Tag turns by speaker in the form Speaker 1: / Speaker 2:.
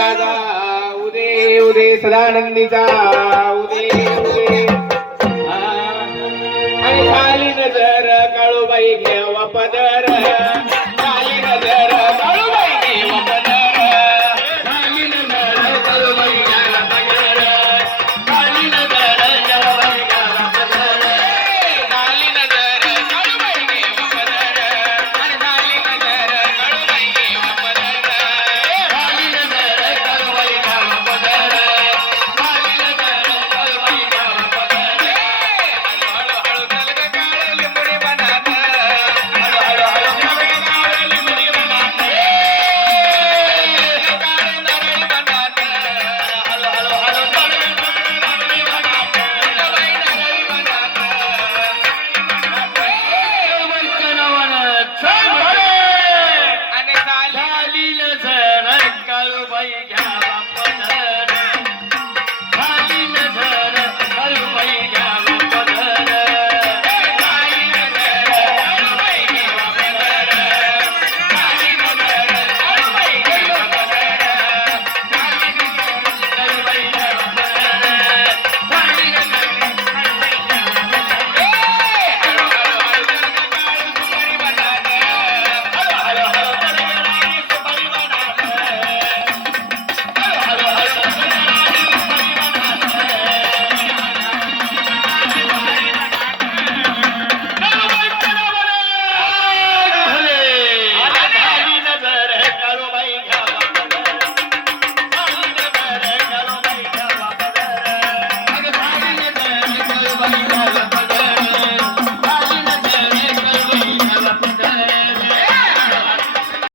Speaker 1: राजा उदे उदे सदानंदीचा उदे उदे. आणि खाली नजर काळूबाई घेवा पदर. ভাই